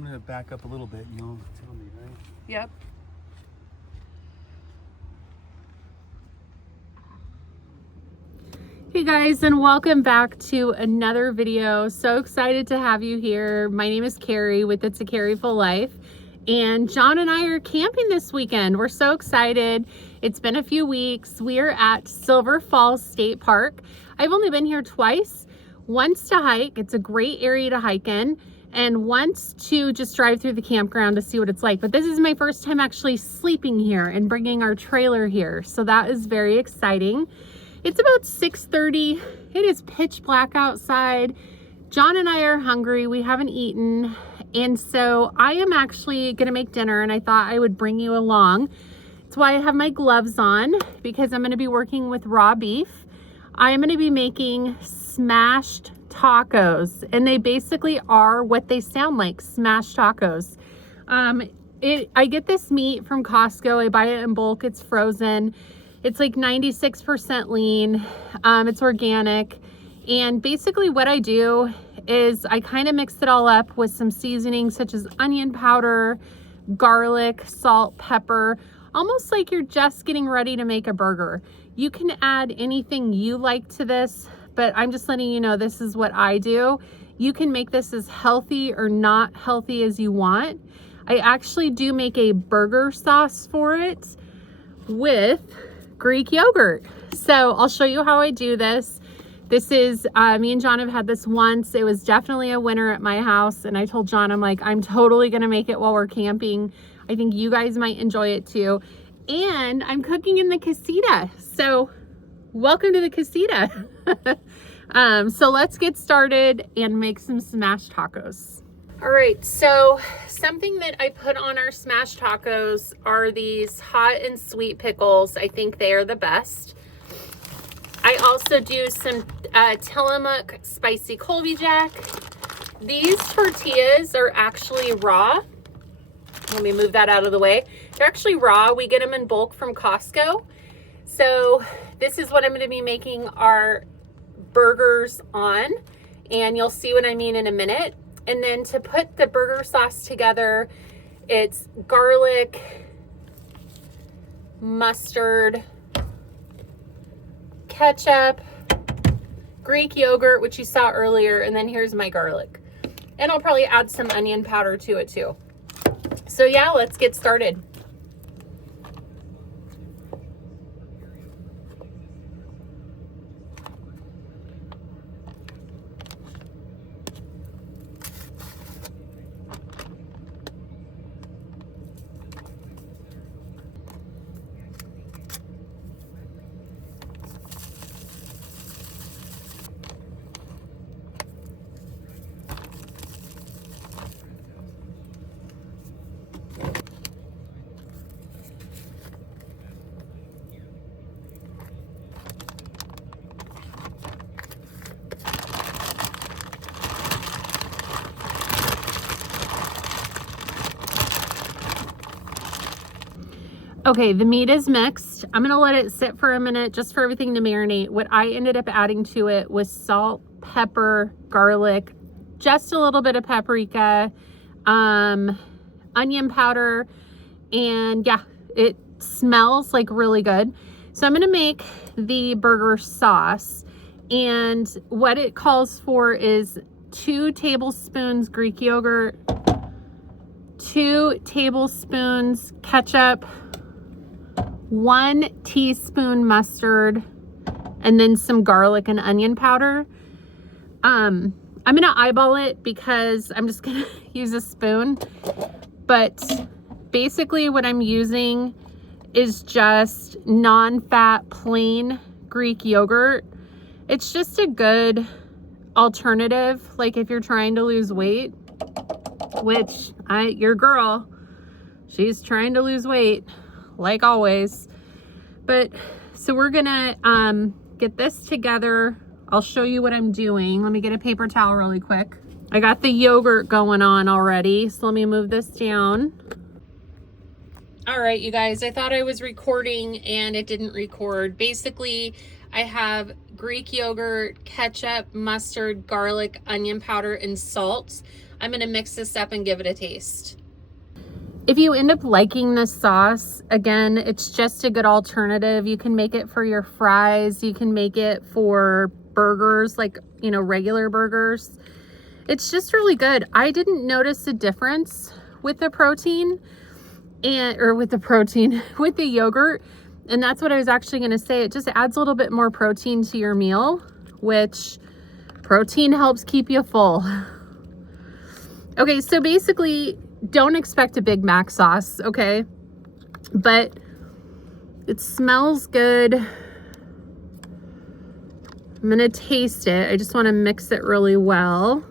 I'm gonna back up a little bit and you'll tell me, right? Yep. Hey guys, and welcome back to another video. So excited to have you here. My name is Carrie with It's a Carrieful Life, and John and I are camping this weekend. We're so excited. It's been a few weeks. We are at Silver Falls State Park. I've only been here twice. Once to hike, it's a great area to hike in, and once to just drive through the campground to see what it's like. But this is my first time actually sleeping here and bringing our trailer here, so that is very exciting. It's about 6:30. It is pitch black outside. John and I are hungry. We haven't eaten. And so I am actually gonna make dinner, and I thought I would bring you along. That's why I have my gloves on, because I'm gonna be working with raw beef. I am gonna be making smashed tacos, and they basically are what they sound like, smashed tacos. I get this meat from Costco. I buy it in bulk. It's frozen. It's like 96% lean. It's organic. And basically what I do is I kind of mix it all up with some seasonings such as onion powder, garlic, salt, pepper, almost like you're just getting ready to make a burger. You can add anything you like to this, but I'm just letting you know this is what I do. You can make this as healthy or not healthy as you want. I actually do make a burger sauce for it with Greek yogurt. So I'll show you how I do this. This is, me and John have had this once. It was definitely a winner at my house. And I told John, I'm like, I'm totally gonna make it while we're camping. I think you guys might enjoy it too. And I'm cooking in the Casita. So welcome to the Casita. So let's get started and make some smashed tacos. All right, so something that I put on our smashed tacos are these hot and sweet pickles. I think they are the best. I also do some Tillamook spicy Colby Jack. These tortillas are actually raw. Let me move that out of the way. They're actually raw. We get them in bulk from Costco. So this is what I'm going to be making our burgers on, and you'll see what I mean in a minute. And then to put the burger sauce together, it's garlic, mustard, ketchup, Greek yogurt, which you saw earlier, and then here's my garlic. And I'll probably add some onion powder to it too. So yeah, let's get started. Okay, the meat is mixed. I'm gonna let it sit for a minute just for everything to marinate. What I ended up adding to it was salt, pepper, garlic, just a little bit of paprika, onion powder, and yeah, it smells like really good. So I'm gonna make the burger sauce, and what it calls for is 2 tablespoons Greek yogurt, 2 tablespoons ketchup, 1 teaspoon mustard, and then some garlic and onion powder. I'm gonna eyeball it because I'm just gonna use a spoon, but basically what I'm using is just non-fat plain Greek yogurt. It's just a good alternative, like if you're trying to lose weight, which your girl, she's trying to lose weight like always. But so we're gonna get this together. I'll show you what I'm doing. Let me get a paper towel really quick. I got the yogurt going on already, so let me move this down. All right, you guys, I thought I was recording and it didn't record. Basically, I have Greek yogurt, ketchup, mustard, garlic, onion powder, and salt. I'm gonna mix this up and give it a taste. If you end up liking this sauce, again, it's just a good alternative. You can make it for your fries. You can make it for burgers, like, you know, regular burgers. It's just really good. I didn't notice a difference with the protein with the yogurt. And that's what I was actually going to say. It just adds a little bit more protein to your meal, which protein helps keep you full. Okay, so basically, don't expect a Big Mac sauce, okay? But it smells good. I'm gonna taste it. I just wanna mix it really well.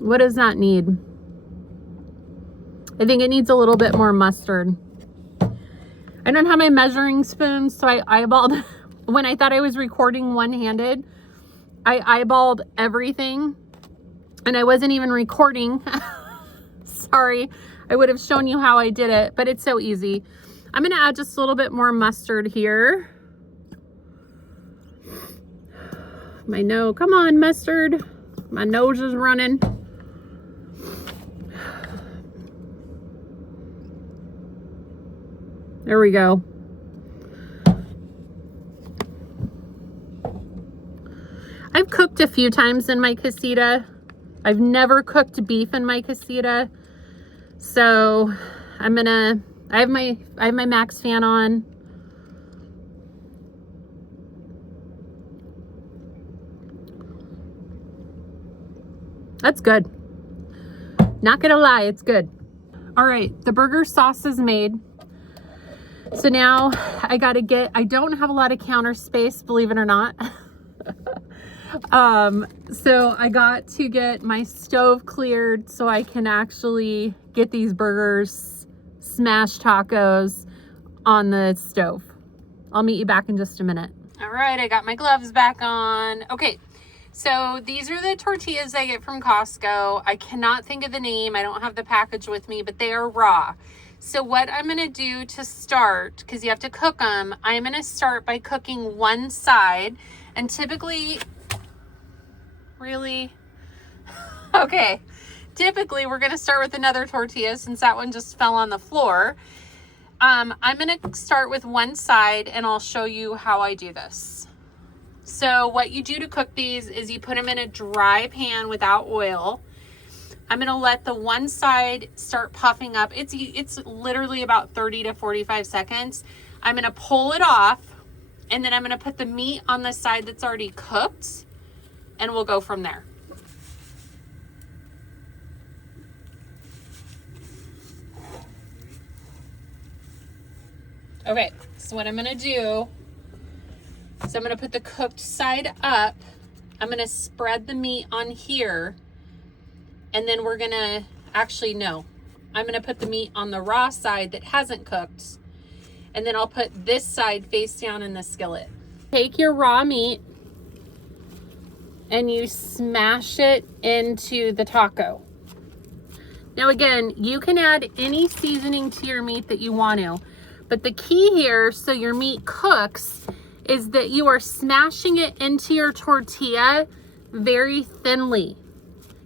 What does that need? I think it needs a little bit more mustard. I don't have my measuring spoon, so I eyeballed, when I thought I was recording one-handed, I eyeballed everything and I wasn't even recording. Sorry, I would have shown you how I did it, but it's so easy. I'm gonna add just a little bit more mustard here. My nose, come on, mustard. My nose is running. There we go. I've cooked a few times in my casita. I've never cooked beef in my casita. So I have my Max fan on. That's good. Not gonna lie, it's good. All right, the burger sauce is made. So now I don't have a lot of counter space, believe it or not. So I got to get my stove cleared so I can actually get these burgers, smash tacos on the stove. I'll meet you back in just a minute. All right, I got my gloves back on. Okay, so these are the tortillas I get from Costco. I cannot think of the name. I don't have the package with me, but they are raw. So what I'm gonna do to start, because you have to cook them, I'm gonna start by cooking one side. And typically, really? Okay, typically we're gonna start with another tortilla since that one just fell on the floor. I'm gonna start with one side and I'll show you how I do this. So what you do to cook these is you put them in a dry pan without oil. I'm gonna let the one side start puffing up. It's literally about 30 to 45 seconds. I'm gonna pull it off and then I'm gonna put the meat on the side that's already cooked and we'll go from there. Okay, so what I'm gonna do is I'm gonna put the cooked side up. I'm gonna spread the meat on here. And then we're gonna, I'm gonna put the meat on the raw side that hasn't cooked. And then I'll put this side face down in the skillet. Take your raw meat and you smash it into the taco. Now again, you can add any seasoning to your meat that you want to, but the key here, so your meat cooks, is that you are smashing it into your tortilla very thinly.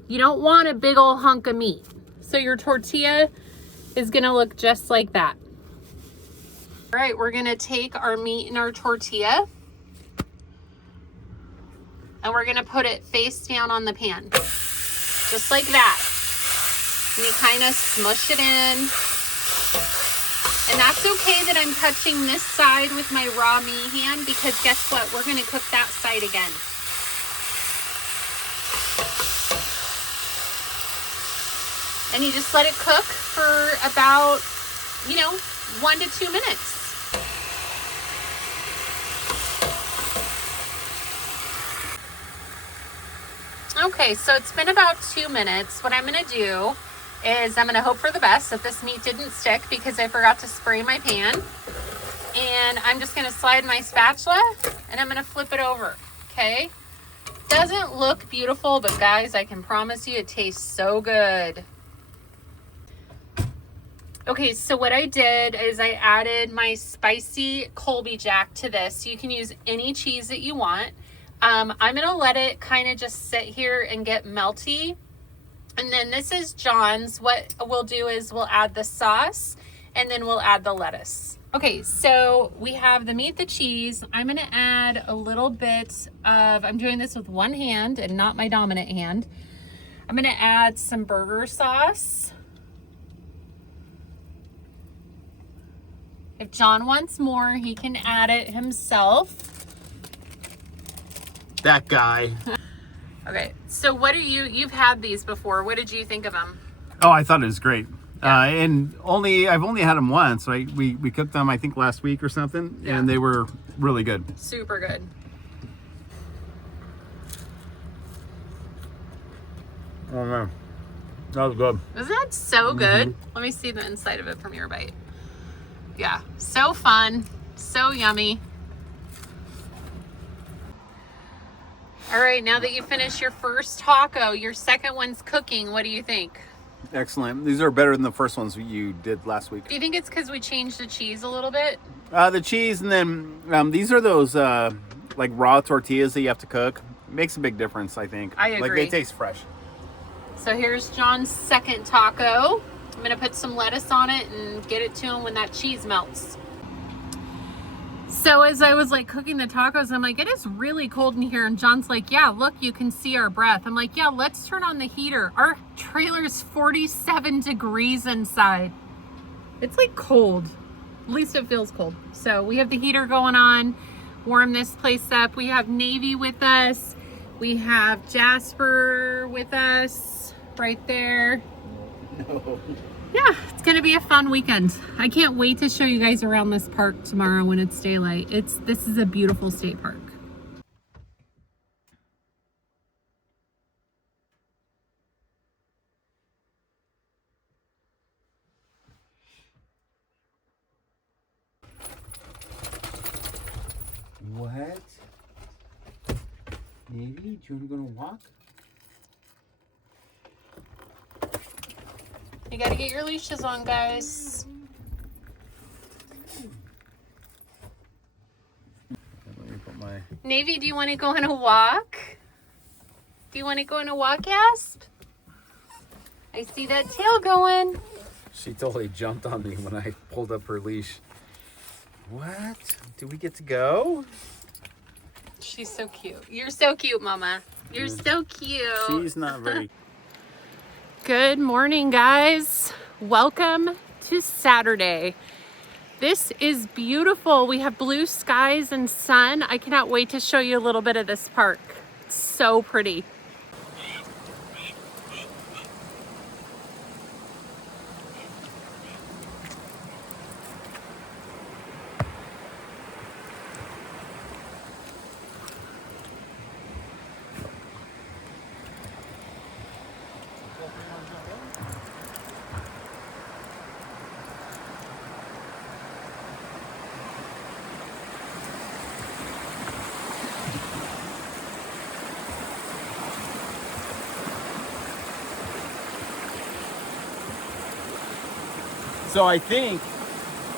You don't want a big old hunk of meat. So your tortilla is gonna look just like that. All right, we're gonna take our meat in our tortilla and we're gonna put it face down on the pan. Just like that. And you kind of smush it in. And that's okay that I'm touching this side with my raw meat hand because guess what? We're gonna cook that side again. And you just let it cook for about, 1 to 2 minutes. Okay, so it's been about 2 minutes. What I'm gonna do is I'm gonna hope for the best that this meat didn't stick because I forgot to spray my pan. And I'm just gonna slide my spatula and I'm gonna flip it over, okay? Doesn't look beautiful, but guys, I can promise you it tastes so good. Okay, so what I did is I added my spicy Colby Jack to this. You can use any cheese that you want. I'm gonna let it kind of just sit here and get melty. And then this is John's. What we'll do is we'll add the sauce and then we'll add the lettuce. Okay, so we have the meat, the cheese. I'm gonna add a little bit of, I'm doing this with one hand and not my dominant hand. I'm gonna add some burger sauce. If John wants more, he can add it himself. That guy. Okay, so what are you've had these before. What did you think of them? Oh, I thought it was great. And I've only had them once. Right? We cooked them, I think, last week or something, and they were really good. Super good. Oh man, that was good. Isn't that so good? Let me see the inside of it from your bite. Yeah, so fun, so yummy. All right, now that you finished your first taco, your second one's cooking. What do you think? Excellent. These are better than the first ones you did last week. Do you think it's because we changed the cheese a little bit? The cheese, and then these are those like raw tortillas that you have to cook. It makes a big difference, I think. I agree. Like they taste fresh. So here's John's second taco. I'm gonna put some lettuce on it and get it to him when that cheese melts. So as I was like cooking the tacos, I'm like, it is really cold in here. And John's like, yeah, look, you can see our breath. I'm like, yeah, let's turn on the heater. Our trailer's 47 degrees inside. It's like cold. At least it feels cold. So we have the heater going on, warm this place up. We have Navy with us. We have Jasper with us right there. No. Yeah, it's gonna be a fun weekend. I can't wait to show you guys around this park tomorrow when it's daylight. This is a beautiful state park. What? Maybe? Do you want to go on a walk? You gotta get your leashes on, guys. Let me put my... Navy, do you want to go on a walk? Do you want to go on a walk, Asp? I see that tail going. She totally jumped on me when I pulled up her leash. What? Do we get to go? She's so cute. You're so cute, Mama. You're so cute. She's not very... Good morning, guys. Welcome to Saturday. This is beautiful. We have blue skies and sun. I cannot wait to show you a little bit of this park. It's so pretty. So I think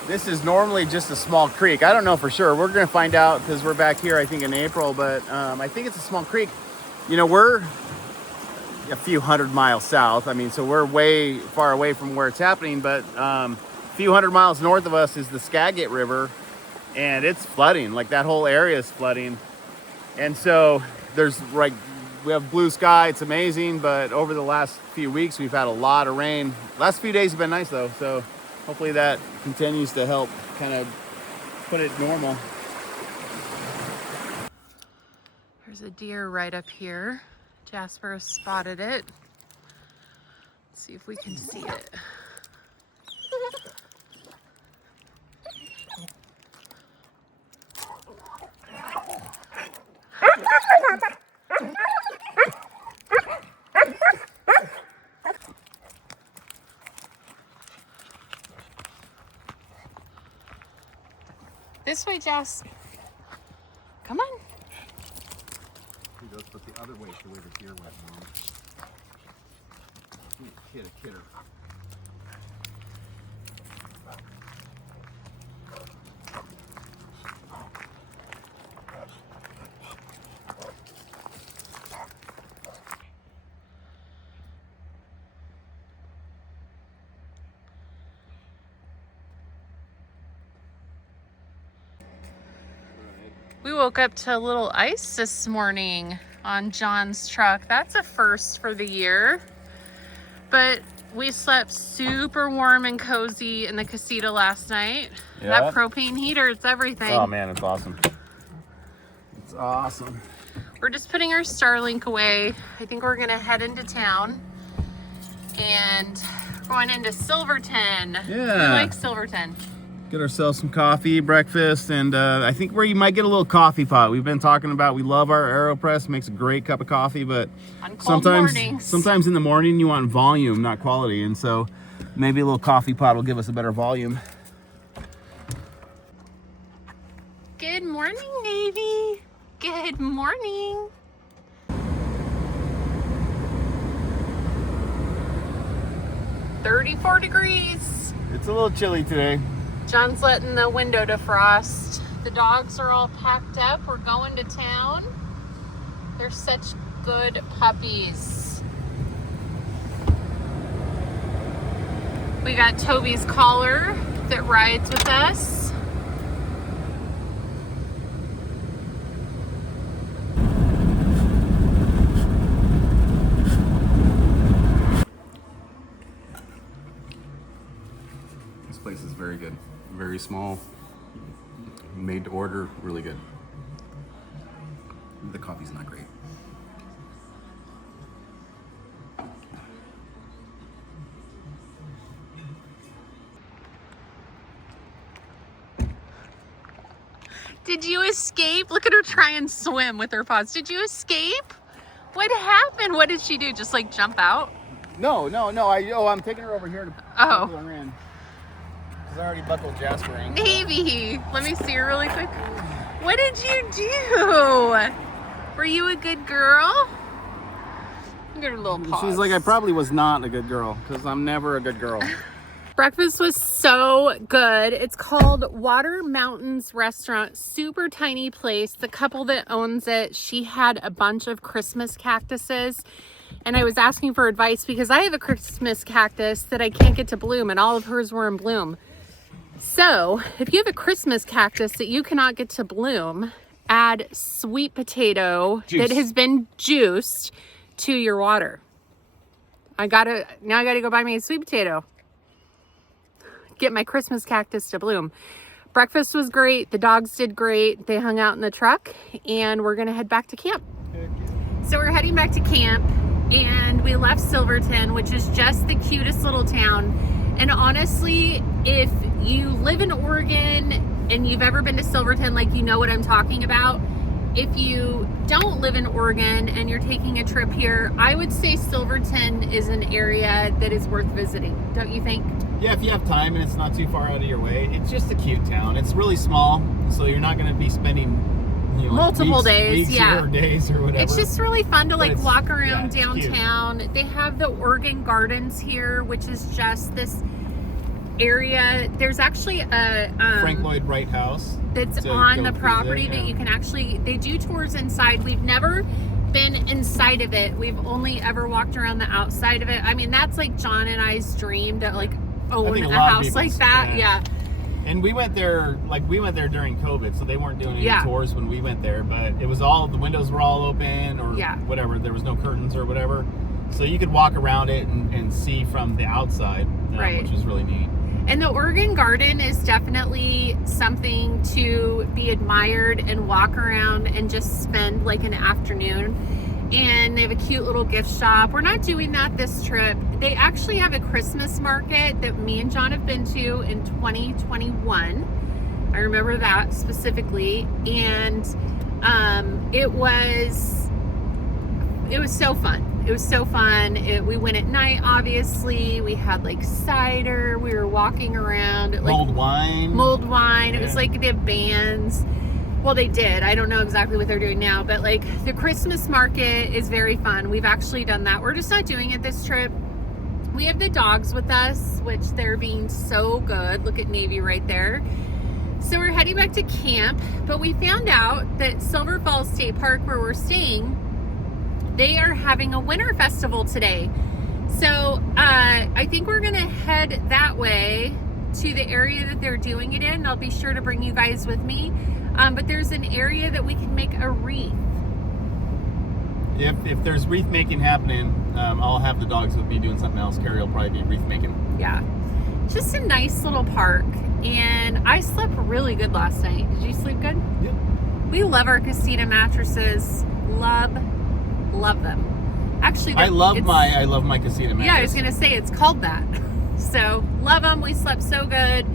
this is normally just a small creek. I don't know for sure. We're going to find out because we're back here, I think, in April. But I think it's a small creek. You know, we're a few hundred miles south. I mean, so we're way far away from where it's happening. But a few hundred miles north of us is the Skagit River. And it's flooding. Like, that whole area is flooding. And so there's, like, we have blue sky. It's amazing. But over the last few weeks, we've had a lot of rain. Last few days have been nice, though. So hopefully that continues to help kind of put it normal. There's a deer right up here. Jasper has spotted it. Let's see if we can see it. This way, Jess. Come on. He goes, but the other way is the way the deer went, Mom. Kidder. We woke up to a little ice this morning on John's truck. That's a first for the year. But we slept super warm and cozy in the Casita last night. Yep. That propane heater, it's everything. Oh man, it's awesome. It's awesome. We're just putting our Starlink away. I think we're gonna head into town and going into Silverton. Yeah. We like Silverton. Get ourselves some coffee, breakfast, and I think where you might get a little coffee pot. We've been talking about, we love our AeroPress, makes a great cup of coffee, but On cold mornings. sometimes in the morning you want volume, not quality, and so maybe a little coffee pot will give us a better volume. Good morning, Navy. Good morning. "34 degrees. It's a little chilly today. John's letting the window defrost. The dogs are all packed up. We're going to town. They're such good puppies. We got Toby's collar that rides with us. This place is very good. Very small. Made to order, really good. The coffee's not great. Did you escape? Look at her try and swim with her paws. Did you escape? What happened? What did she do? Just like jump out? No. I'm taking her over here to Oh. buckle her in. Because I already buckled Jasper in. Navy, let me see her really quick. What did you do? Were you a good girl? Look at her little paws. She's like, I probably was not a good girl, because I'm never a good girl. Breakfast was so good. It's called Water Mountains Restaurant. Super tiny place. The couple that owns it, she had a bunch of Christmas cactuses. And I was asking for advice because I have a Christmas cactus that I can't get to bloom, and all of hers were in bloom. So if you have a Christmas cactus that you cannot get to bloom, add sweet potato Juice. that has been juiced to your water. Now I gotta go buy me a sweet potato. Get my Christmas cactus to bloom. Breakfast was great. The dogs did great. They hung out in the truck, and we're gonna head back to camp. So we're heading back to camp, and we left Silverton, which is just the cutest little town. And honestly, if you live in Oregon and you've ever been to Silverton, like, you know what I'm talking about. If you don't live in Oregon and you're taking a trip here, I would say Silverton is an area that is worth visiting. Don't you think? Yeah, if you have time and it's not too far out of your way, it's just a cute town. It's really small, so you're not going to be spending, you know, Multiple weeks, days, yeah. or days or whatever. It's just really fun to like walk around yeah, it's downtown. They have the Oregon Gardens here, which is just this area. There's actually a Frank Lloyd Wright House that's to on go the property visit, that yeah. you can actually, they do tours inside. We've never been inside of it. We've only ever walked around the outside of it. I mean, that's like John and I's dream to like own think a a lot of house like people's, that. yeah. Yeah. And we went there during COVID, so they weren't doing any Yeah. tours when we went there, but it was all, the windows were all open or Yeah. whatever. There was no curtains or whatever. So you could walk around it and see from the outside, Right. which was really neat. And the Oregon Garden is definitely something to be admired and walk around and just spend like an afternoon. And they have a cute little gift shop. We're not doing that this trip. They actually have a Christmas market that me and John have been to in 2021. I remember that specifically. And it was so fun. It was so fun. We went at night, obviously. We had like cider. We were walking around. Mulled wine. It was Yeah. like they have bands. Well, they did. I don't know exactly what they're doing now, but like the Christmas market is very fun. We've actually done that. We're just not doing it this trip. We have the dogs with us, which they're being so good. Look at Navy right there. So we're heading back to camp, but we found out that Silver Falls State Park, where we're staying, they are having a winter festival today. So I think we're gonna head that way to the area that they're doing it in. I'll be sure to bring you guys with me. But there's an area that we can make a wreath. If there's wreath making happening, I'll have the dogs with me doing something else. Carrie will probably be wreath making. Yeah. Just a nice little park. And I slept really good last night. Did you sleep good? Yep. We love our Casita mattresses. Love them. Actually, I love my Casita mattress. Yeah, I was gonna say it's called that. So love them. We slept so good.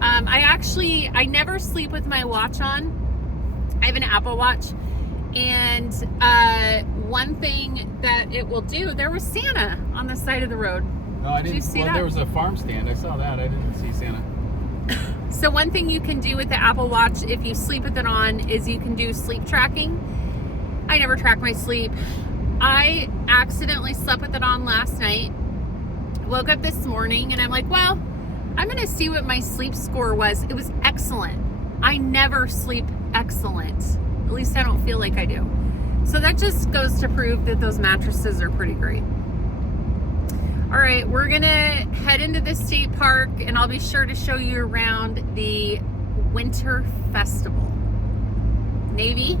I never sleep with my watch on. I have an Apple Watch, and one thing that it will do. There was Santa on the side of the road. Oh, I didn't. Did you see that? There was a farm stand. I saw that. I didn't see Santa. So one thing you can do with the Apple Watch if you sleep with it on is you can do sleep tracking. I never track my sleep. I accidentally slept with it on last night. Woke up this morning and I'm like, well, I'm gonna see what my sleep score was. It was excellent. I never sleep excellent. At least I don't feel like I do. So that just goes to prove that those mattresses are pretty great. All right, we're gonna head into the state park and I'll be sure to show you around the winter festival. Navy,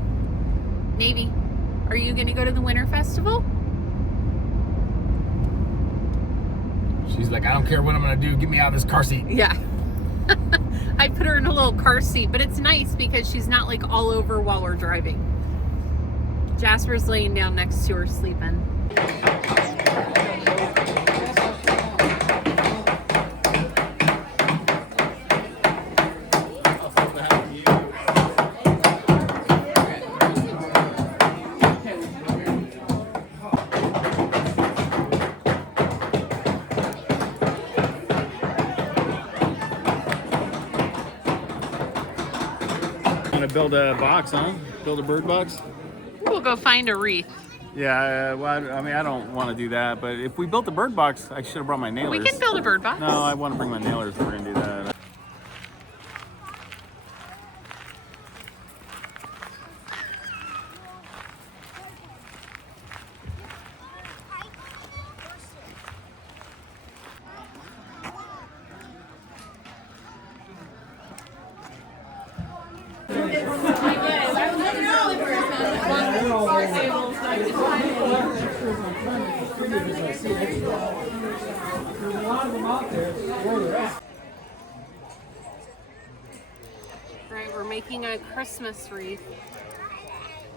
are you gonna go to the winter festival? She's like, I don't care what I'm gonna do. Get me out of this car seat. Yeah. I put her in a little car seat, but it's nice because she's not like all over while we're driving. Jasper's laying down next to her sleeping. Gonna build a box, huh? Build a bird box? We'll go find a wreath. Yeah, well, I mean, I don't want to do that, but if we built a bird box, I should have brought my nailers. We can build a bird box. No, I want to bring my nailers if we're gonna do that. Right, we're making a Christmas wreath.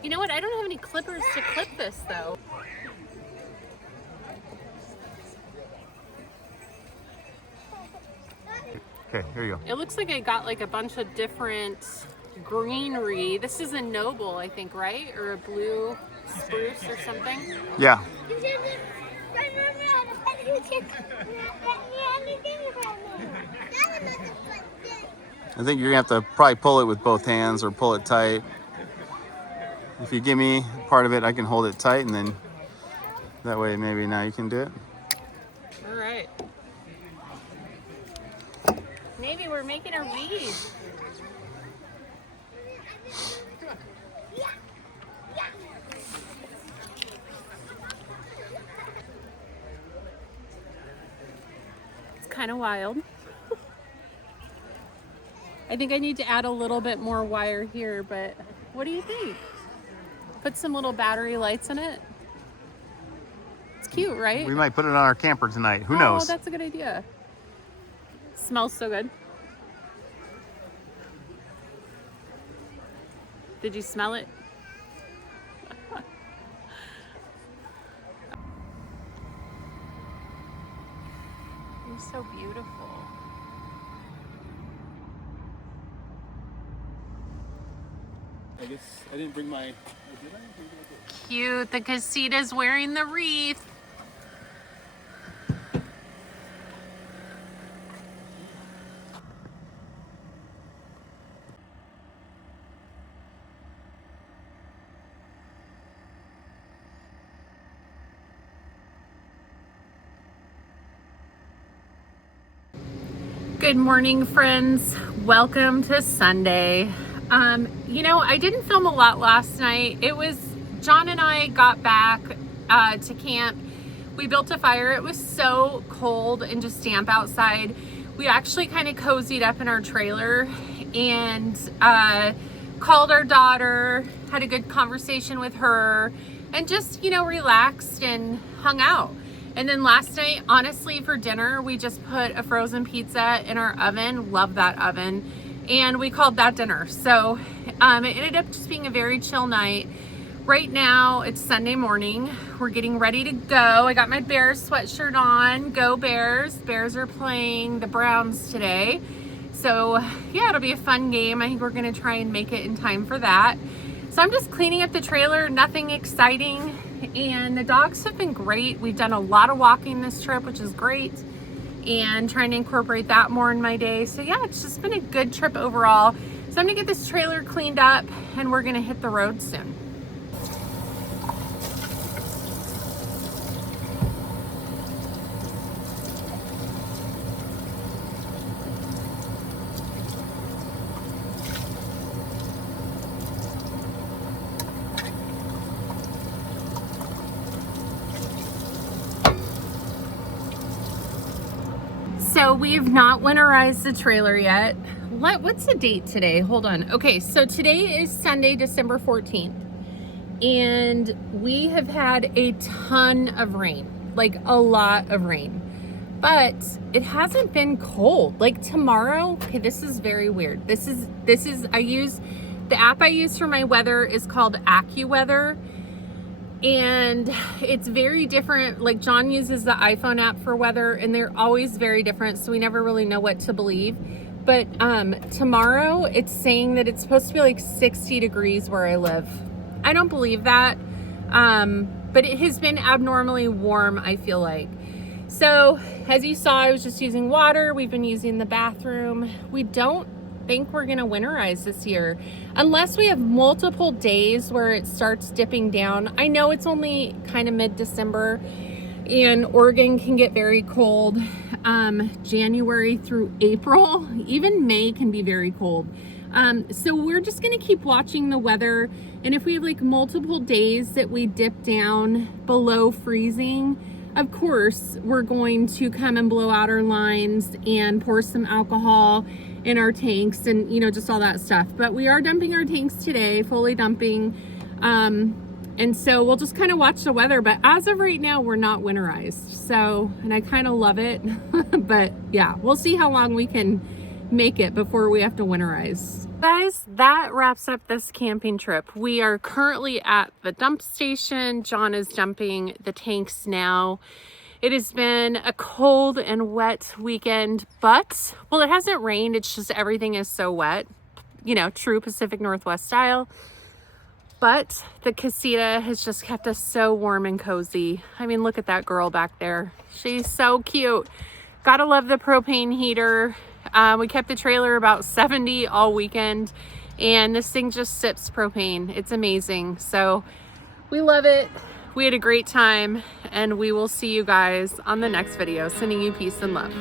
You know what? I don't have any clippers to clip this though. Okay, here you go. It looks like I got like a bunch of different greenery. This is a noble, I think, right? Or a blue spruce or something. Yeah. I think you're gonna have to probably pull it with both hands or pull it tight. If you give me part of it, I can hold it tight, and then that way maybe now you can do it. All right. Navy, we're making a wreath. It's kind of wild. I think I need to add a little bit more wire here, but what do you think? Put some little battery lights in it. It's cute, right? We might put it on our camper tonight. Who Oh, knows? that's a good idea. Smells so good. Did you smell it? You're so beautiful. I guess I didn't bring my... Cute. The Casita's wearing the wreath. Good morning, friends. Welcome to Sunday. You know, I didn't film a lot last night. It was John and I got back to camp. We built a fire. It was so cold and just damp outside. We actually kind of cozied up in our trailer, and called our daughter, had a good conversation with her, and just, you know, relaxed and hung out. And then last night, honestly, for dinner, we just put a frozen pizza in our oven. Love that oven. And we called that dinner. So it ended up just being a very chill night. Right now, it's Sunday morning. We're getting ready to go. I got my Bears sweatshirt on. Go Bears. Bears are playing the Browns today. So yeah, it'll be a fun game. I think we're gonna try and make it in time for that. So I'm just cleaning up the trailer, nothing exciting. And the dogs have been great. We've done a lot of walking this trip, which is great. And trying to incorporate that more in my day. So yeah, it's just been a good trip overall. So I'm gonna get this trailer cleaned up and we're gonna hit the road soon. So we have not winterized the trailer yet. What's the date today? Hold on. Okay, so today is Sunday, December 14th. And we have had a ton of rain, like a lot of rain. But it hasn't been cold. Like tomorrow, okay, this is very weird. The app I use for my weather is called AccuWeather. And it's very different. Like John uses the iPhone app for weather and they're always very different. So we never really know what to believe. But tomorrow it's saying that it's supposed to be like 60 degrees where I live. I don't believe that. But it has been abnormally warm, I feel like. So as you saw, I was just using water. We've been using the bathroom. We don't think we're gonna winterize this year unless we have multiple days where it starts dipping down. I know it's only kind of mid-December and Oregon can get very cold. January through April, even May can be very cold. So we're just gonna keep watching the weather, and if we have like multiple days that we dip down below freezing, of course we're going to come and blow out our lines and pour some alcohol in our tanks and, you know, just all that stuff. But we are dumping our tanks today, fully dumping. And so we'll just kind of watch the weather. But as of right now, we're not winterized. So, and I kind of love it. But yeah, we'll see how long we can make it before we have to winterize. Guys, that wraps up this camping trip. We are currently at the dump station. John is dumping the tanks now. It has been a cold and wet weekend, but, well, it hasn't rained. It's just everything is so wet, you know, true Pacific Northwest style. But the Casita has just kept us so warm and cozy. I mean, look at that girl back there. She's so cute. Gotta love the propane heater. We kept the trailer about 70 all weekend, and this thing just sips propane. It's amazing. So we love it. We had a great time, and we will see you guys on the next video. Sending you peace and love.